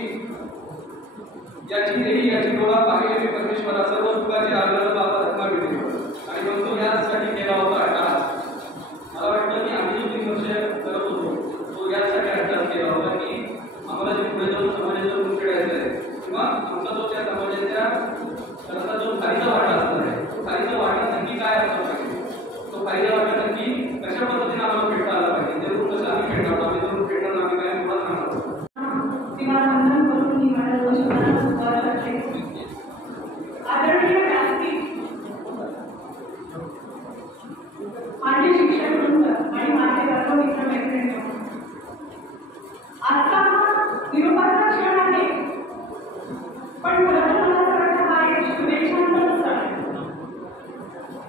याची देवी याची डोळा पाहिजे मी परमेश्वरा सर्व सुखाचे आग्रह बाबा धर्मा मिळते आणि मग तो यासाठी केला होता अट्टास. मला वाटतं की आम्ही जो 3 वर्ष करत होतो तो यासाठी अट्टास केला होता की आम्हाला जे पुढे जाऊन समाजाचं रूप खेळायचं आहे किंवा आमचा जो त्या समाजाच्या त्याचा जो खालीचा वाटा असणार आहे तो खालीचा वाटा नक्की काय असला पाहिजे, तो खालीचा वाटा नक्की कशा पद्धतीने आम्हाला फेडता आला पाहिजे, ते रूप कसं आम्ही फेडणार आम्ही ते रूप फेडणार आम्ही काय मुळात सांगतो. आदरणीय व्यासपीठ, माझे शिक्षक वृंद आणि माझे सर्व मित्र मैत्रिणी, आजचा निरोपाचा क्षण आहे, पण खरं तर मला असं वाटतं हा एक शुभेच्छांचा सण आहे.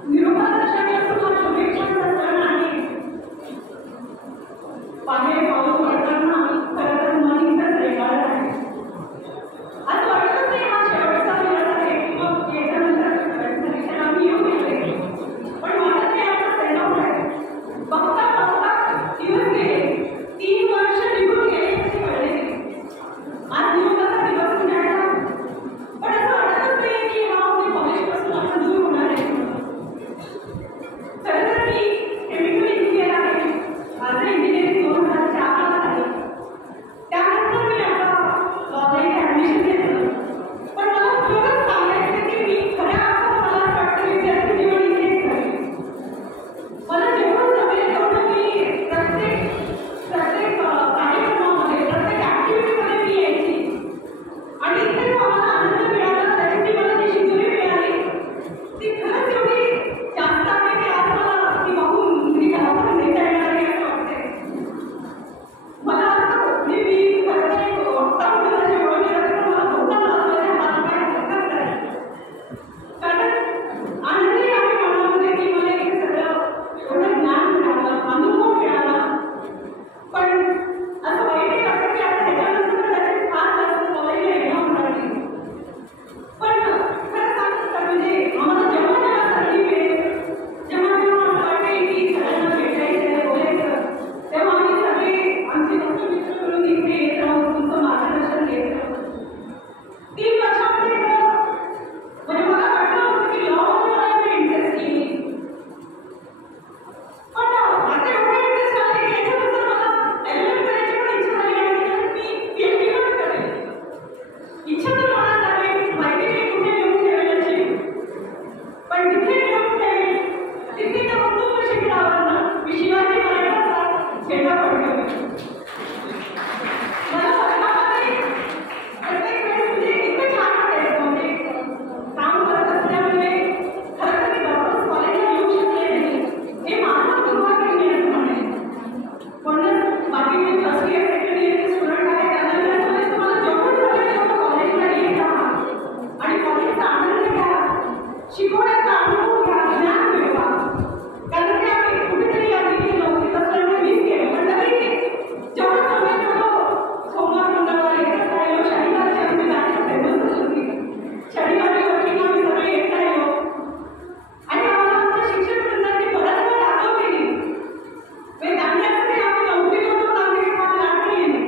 निरोपाचा क्षण असून हा शुभेच्छांचा सण आहे. बाहेर पाऊस पडताना खरं तर मन इथंच रेंगाळत आहे. असं वाटतच नाही हा शेवटचा दिवस आहे किंवा याच्यानंतर परीक्षा आम्ही येऊ गेले, पण वाटत नाही आता सेंड आहे. बघता बघता दिवस गेले, 3 वर्ष निघून गेले कसे कळले नाही. आज निरोपाचा दिवस मिळाला, पण असं वाटतच नाही की हा आपली कॉलेजपासून आपण दूर होणार आहे. खरं तर मी केमिकल इंजिनियर आहे. माझं इंजिनिअरिंग 2004 ला झालं. त्यानंतर मी आता लॉला ऍडमिशन घेतलं. पण मला खरंच सांगायचं की मी खऱ्या अर्थात मला असं वाटतं विद्यार्थी जीवन इथेच झाले. मला जेवढं जमेल तेवढं मी प्रत्येक कार्यक्रमामध्ये प्रत्येक ऍक्टिव्हिटीमध्ये मी यायची आणि इथे मला आनंद मिळाला. त्याची मला जी शिकवणी मिळाली ती खरंच एवढी जास्त आहे की आज मला ती बघून मी घरात नेता येणार आहे असं वाटतंय. मला असं मी खरं तर एक वक्ता म्हणून अशी ओळख केलं तर मला होता माझ्या हातपाय हलकाच करायचे. कारण आनंदही आहे मनामध्ये की मला इथे सगळं एवढं ज्ञान मिळालं, अनुभव मिळाला. पण असं वाईटही वाटतं की आता ह्याच्यानंतर कदाचित फार जास्त कॉलेजला येणं होणार नाही. पण खरं सांगतं म्हणजे आम्हाला जेव्हा जेव्हा संधी मिळेल, जेव्हा जेव्हा असं वाटेल की सगळ्यांना भेटायचं बोलायचं, तेव्हा आम्ही सगळे आमचे फक्त मित्र मिळून इथे येत राहू, तुमचं मार्गदर्शन घेत राहू. 3 वर्षामध्ये म्हणजे मला वाटलं होतं की लॉमध्ये मला एवढं इंटरेस्ट येईल, पण आता एवढं इंटरेस्ट आलं की याच्यानंतर मला एलएलएम करायची पण इच्छा झाली आणि मी पीएचडी पण करेल. इच्छा तर मनात आहे, माहिती नाही कुठे नेऊन ठेवेल याची, पण जिथे नेऊन ठेवेल तिथे त्या वक्तव्य शिकण्यावर मी शिवाजी महाराजांचा झेंडा फडकवेल. मला स्वतःमध्ये प्रत्येक वेळेस म्हणजे इतकं छान वाटायचं. म्हणजे काम करत असल्यामुळे खरं तर मी दररोज कॉलेजला येऊ शकले नाही हे माझं दुर्भाग्य मी असं म्हणेन. म्हणूनच बाकी जे फर्स्ट इयर सेकंड इयरचे स्टुडंट आहेत त्यांना मी असं म्हणेन तुम्हाला जेवढं जमेल तेवढं कॉलेजला येत राहा आणि कॉलेजचा आनंद घ्या, शिकवण्याचा अनुभव घ्या, ज्ञान मिळवा. कारण ते आम्ही कुठेतरी आधी नोकरी असल्यामुळे मिस केलं, पण तरी जेवढं जमेल तेवढं सोमवार मंगळवार एकच राहिलो. शनिवारची आमची गाडी फेमस होती. शनिवारी वर्किंग आम्ही सगळे येत राहिलो आणि आम्हाला आमच्या शिक्षक वृंदांनी बराच वेळ रागव केली. त्यांनी असं काही आम्ही नोकरी करतो पण आमची काही फार लाट नाही आहे.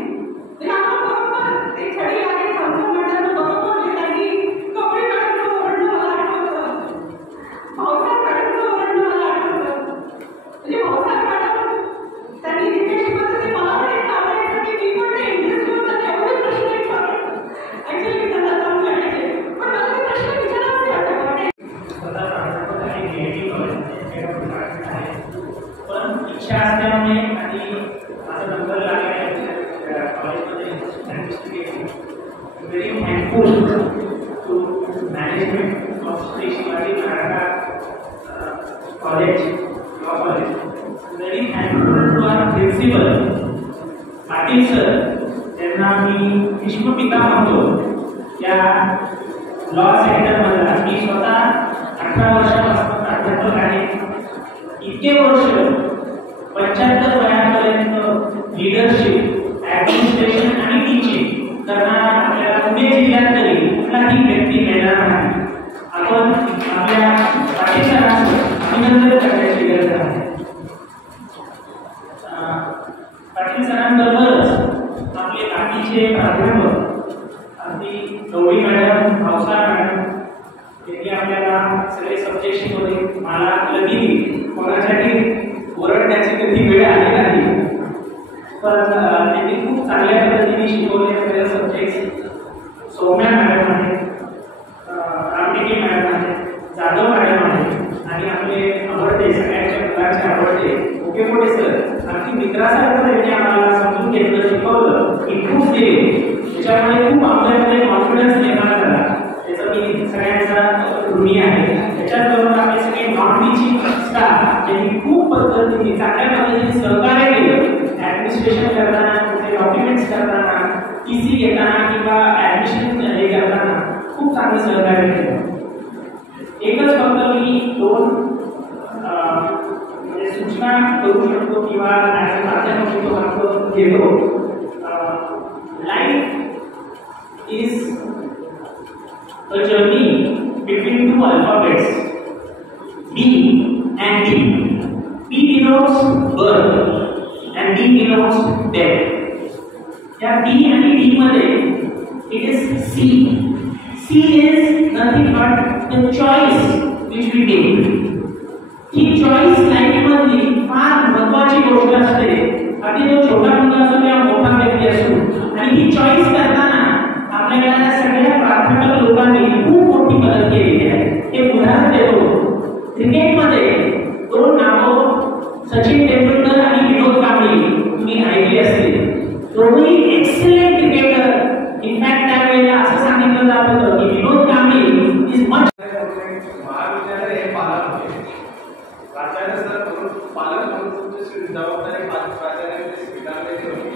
म्हणजे आम्हाला बरोबर ते छडी आहे संस्था मंडळानं बरोबर त्यांनी कपडे मॅडमचं ओरडणं मला आठवतं, भाऊसाहेब मॅडमचं ओरडणं मला आठवतं. म्हणजे भाऊसाहेब मॅडम त्यांनी जे काही शिकवलं ते मला पण एक आवडायचं की मी पण ते इंटरेस्ट घेऊन त्यांना एवढे प्रश्न विचारायचे. ऍक्च्युअली मी त्यांना जाऊन करायचे, पण मला ते प्रश्न विचारायचे वाटते. पण इच्छा असल्यामुळे आणि माझं नंबर लागल्याने कॉलेजमध्ये very thankful to management of Shri Shivaji Maratha college, law college. Very thankful to our principal Patil sir, त्यांना मी विश्वपिता म्हणतो या लॉ सेंटरमधला. मी स्वतः 18 वर्षापासून प्राध्यापक आहे. इतके वर्ष 75 वयापर्यंत लीडरशिप, ऍडमिनिस्ट्रेशन आणि टीचिंग करणारा आपल्याला पुणे जिल्ह्यात तरी कुठलाही व्यक्ती मिळणार नाही. आपण आपल्या पाटील अभिनंदन करण्याची गरज आहे. पाटील सरांबरोबरच आपले बाकीचे प्राध्यापक अगदी गौरी मॅडम, भावसार मॅडम यांनी आपल्याला सगळे सब्जेक्ट शिकवले. मला कधीही कोणासाठी ओरडण्याची कधी वेळ आली नाही, पण त्यांनी खूप चांगल्या पद्धतीने शिकवले आपल्याला सब्जेक्ट. सौम्या मॅडम आहेत, रामटेके मॅडम आहेत, जाधव मॅडम आहेत आणि आपले आवडते सगळ्यांच्या मुलांचे आवडते ओके मोठे सर अगदी मित्रासारखं त्यांनी आम्हाला समजून घेतलं, शिकवलं, इम्प्रूव्ह केले. त्याच्यामुळे खूप आपल्यामध्ये कॉन्फिडन्स निर्माण झाला. त्याचं मी सगळ्यांचा ऋणी आहे. त्याच्याचबरोबर आपले सगळे नॉन टीचिंग स्टाफ ज्यांनी खूप पद्धतीने चांगल्या पद्धतीने सहकार्य केलं. ॲडमिनिस्ट्रेशन करताना, कुठले डॉक्युमेंट्स करताना, TC घेताना किंवा ॲडमिशन हे करताना खूप चांगलं सहकार्य केलं. एकच फक्त मी दोन म्हणजे सूचना करू शकतो किंवा माध्यम घेतो. Life is a journey between two alphabets, B and D. B denotes birth and D denotes death. या B आणि D मध्ये it is C. C is nothing but the choice which we take. He choice life मधली फार महत्वाची गोष्ट असते. अगदी तो छोटा मुलगा असो किंवा मोठा व्यक्ती असो, आणि ही चॉईस करताना आपल्याला सगळ्या प्राथमिक लोकांनी खूप मोठी मदत केलेली आहे. हे उदाहरण देतो. क्रिकेटमध्ये दोन नावं सचिन तेंडुलकर आणि विनोद कांबळी तुम्ही ऐकली असतील. दोन्ही एक्सलेंट क्रिकेटर. इनफॅक्ट त्यावेळेला असं सांगितलं जात होतं की विनोद कांबळी इज मच. महाविद्यालय हे पालक होते. प्राचार्य सर म्हणून पालक म्हणून तुमची जबाबदारी प्राचार्यांनी स्वीकारलेली होती.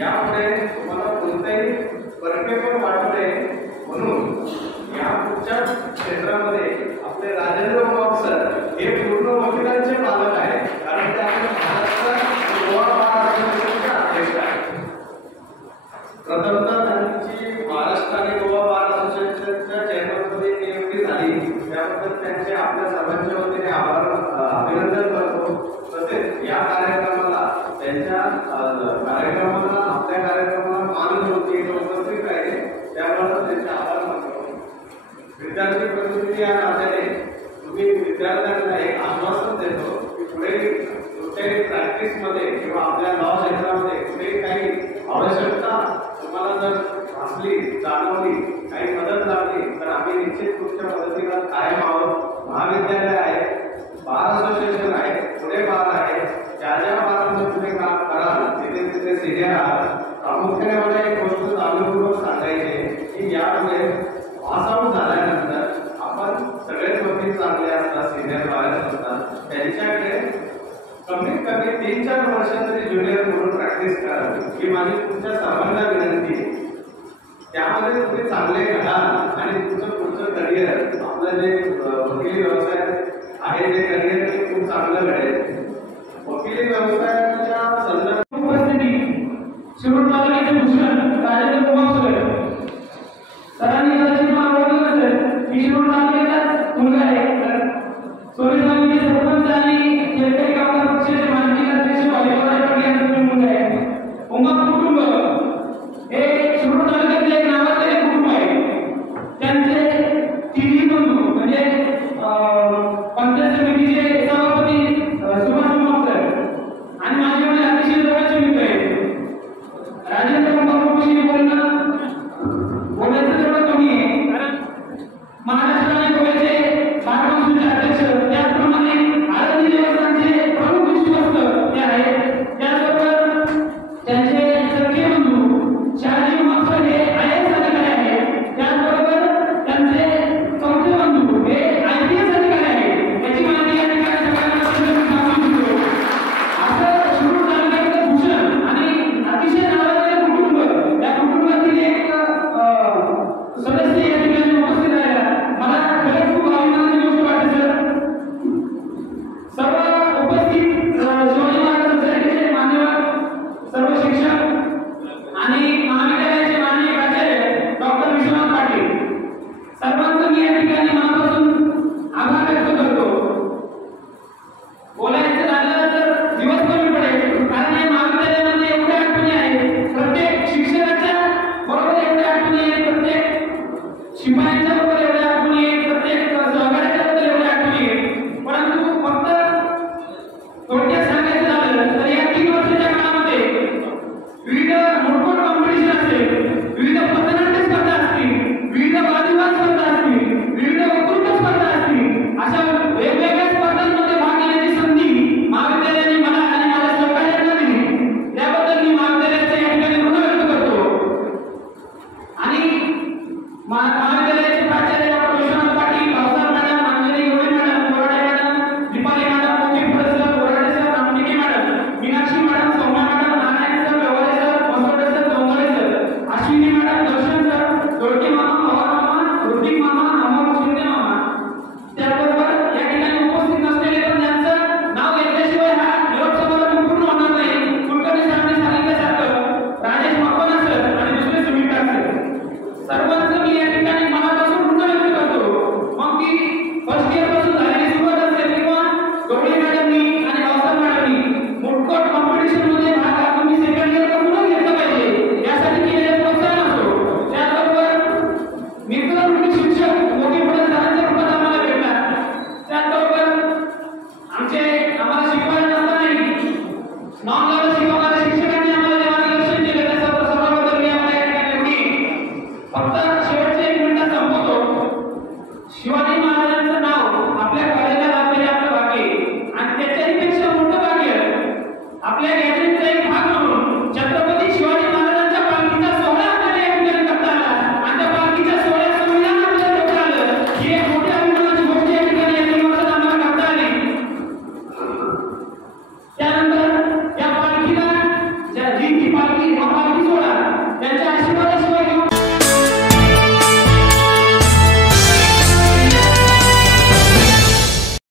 यापुढे तुम्हाला कोणताही परकेपण वाटू नये म्हणून या पुढच्या क्षेत्रामध्ये आपले राजेंद्र उमाप सर हे पूर्ण वकिलांचे पालक आहेत. कारण ते आपल्या महाराष्ट्र गोवा बार असोसिएशनचे अध्यक्ष आहेत. प्रथमतः त्यांची महाराष्ट्र आणि गोवा बार असोसिएशनच्या चेअरमनपदी नियुक्ती झाली, त्याबद्दल त्यांचे आपल्या सर्वांच्या वतीने अभिनंदन करतो. तसेच या कार्यक्रमाला त्यांच्या कार्यक्रमाला आपल्या कार्यक्रमाला मान होती उपस्थित राहिले, त्याबद्दल त्यांचे आभार मानतो. विद्यार्थी प्रतिनिधी या नात्याने तुम्ही विद्यार्थ्यांना एक आश्वासन देतो की पुढे कुठेही प्रॅक्टिसमध्ये किंवा आपल्या लॉ क्षेत्रामध्ये कुठेही काही आवश्यकता तुम्हाला जर असली, जाणवली, काही मदत लागली तर आम्ही निश्चित तुमच्या मदतीला कायम आहोत. महाविद्यालय आहे, बार असोसिएशन आहे, पुणे बार आहे. ज्या ज्या बारामध्ये तुम्ही काम कराल तिथे तिथे सिनियर आहात. प्रामुख्याने मला एक गोष्ट जाणीवपूर्वक सांगायची की यामुळे पास आउट झाल्यानंतर आपण सगळेच वकील चांगले असतात, सिनियर लॉयर्स असतात, त्यांच्याकडे कमीत कमी 3-4 वर्ष तरी ज्युनियर म्हणून प्रॅक्टिस करावी ही माझी तुमच्या सर्वांना विनंती. त्यामध्ये तुम्ही चांगले घडाल आणि तुमचं पुढचं करिअर, आपलं जे वकिली व्यवसाय आहे ते करिअर ते खूप चांगलं घडेल. वकिली व्यवसायाच्या संदर्भात उपस्थिती शिरूर तालुक्याचे भूषण राजेंद्र उमाप सरांनी कदाचित मला ओळखलं नसेल की शिरूर तालुक्याचा मुलगा आहे. सोनी तालुक्याचे सरपंच आणि शेतकरी कामगार पक्षाचे माजी अध्यक्ष बालेश्वर पाटील यांचा मुलगा आहे. उमाप कुटुंब हे शिरूर तालुक्यातले एक नावाचे एक कुटुंब आहे. त्यांचे तिन्ही बंधू म्हणजे पंचायत समितीचे सभापती सुभाष उमाप सर आणि माझे अतिशय जवळचे मित्र आहेत. राजेंद्र उमापशी बोलायचं तेवढं कमी आहे, कारण महाराष्ट्र आणि गोव्याचे बारमासूचे अध्यक्ष, त्याचप्रमाणे आरती देवस्थानचे प्रमुख विश्वस्त ते आहेत. त्याचबरोबर त्यांचे सगळे बंधू शहाजी उमाप सर हे IAS अधिकारी आहेत. त्याचबरोबर त्यांचे चौथे बंधू हे IPS अधिकारी आहेत. याची माहिती या ठिकाणी सगळ्यांना सांगू इच्छितो. असं शिरूर तालुक्यातलं भूषण आणि अतिशय नावाजलेलं कुटुंब, या कुटुंबातील एक सदस्य या ठिकाणी उपस्थित आहे. मला खरंच खूप अभिमानाची गोष्ट वाटते सर. सर्व उपस्थित शिवाजी महाराज सोसायटीचे मान्यवर सर्व शिक्षक आणि महाविद्यालयाचे माननीय प्राचार्य डॉक्टर विश्वनाथ पाटील सर्वांचं मी या ठिकाणी शिपायांच्या बरोबर एवढ्या आठवणी आहेत, प्रत्येक सहकार्याच्या बद्दल एवढ्या आठवणी आहेत. परंतु फक्त थोडक्यात सांगायचं झालं तर या 3 वर्षाच्या काळामध्ये विविध मोठमोठे कॉम्पिटिशन असेल, विविध पथनाट्य स्पर्धा असतील, विविध वादविवाद स्पर्धा असतील, विविध वक्तृत्व स्पर्धा असतील, अशा वेगवेगळ्या स्पर्धांमध्ये भाग घेण्याची संधी महाविद्यालयाने मला आणि माझ्या सहकार्यांना दिली. त्याबद्दल मी महाविद्यालयाचे या ठिकाणी ऋण व्यक्त करतो. आणि महाविद्यालयाचे प्राचार्य doctor Vishwanath Patil, Bhausaheb madam, Anjali Gawali madam, Borade madam, Deepali madam, मोठी sir, Borade sir, Ramnike madam, Meenakshi madam, Saumya madam, Narayan sir, Vyavahare sir, Masode sir, Chougule sir, Ashwini madam, Darshan sir, Dodke मामा, पवार मामा, ऋतिक मामा, अमोल शिंदे मामा, त्याबरोबर या ठिकाणी उपस्थित नसलेले पण त्यांचं नाव घेतल्याशिवाय हा निरोप समारंभ पूर्ण होणार नाही. कुलकर्णी सरांनी सांगितल्यासारखं राजेश मापना सर आणि दुसरे सुमित्रा सर, सर्वांचं मी या ठिकाणी मनापासून ऋण व्यक्त करतो. मग ती फर्स्ट इयर पासून झालेली सुरुवात असेल किंवा गवळी मॅडमनी आणि भाऊसाहेब मॅडमनी मोठमोठ कॉम्पिटिशन मध्ये भाग आपण सेकंड इयर पासूनच घेतलं पाहिजे यासाठी केलेलं प्रोत्साहन असो. त्याचबरोबर मित्रवृत्ती शिक्षक मोठी सरांच्या रूपात आम्हाला भेटला. त्याचबरोबर आम्हाला शिकवायला नसतानाही नॉन लेवल शिकवणाऱ्या शिक्षकांनी आम्हाला जे मार्गदर्शन केलं त्याचा सर्वांबद्दल मी आपल्या या ठिकाणी एवढी फक्त शेवटचे 1 मिनिटात संपवतो. शिवाजी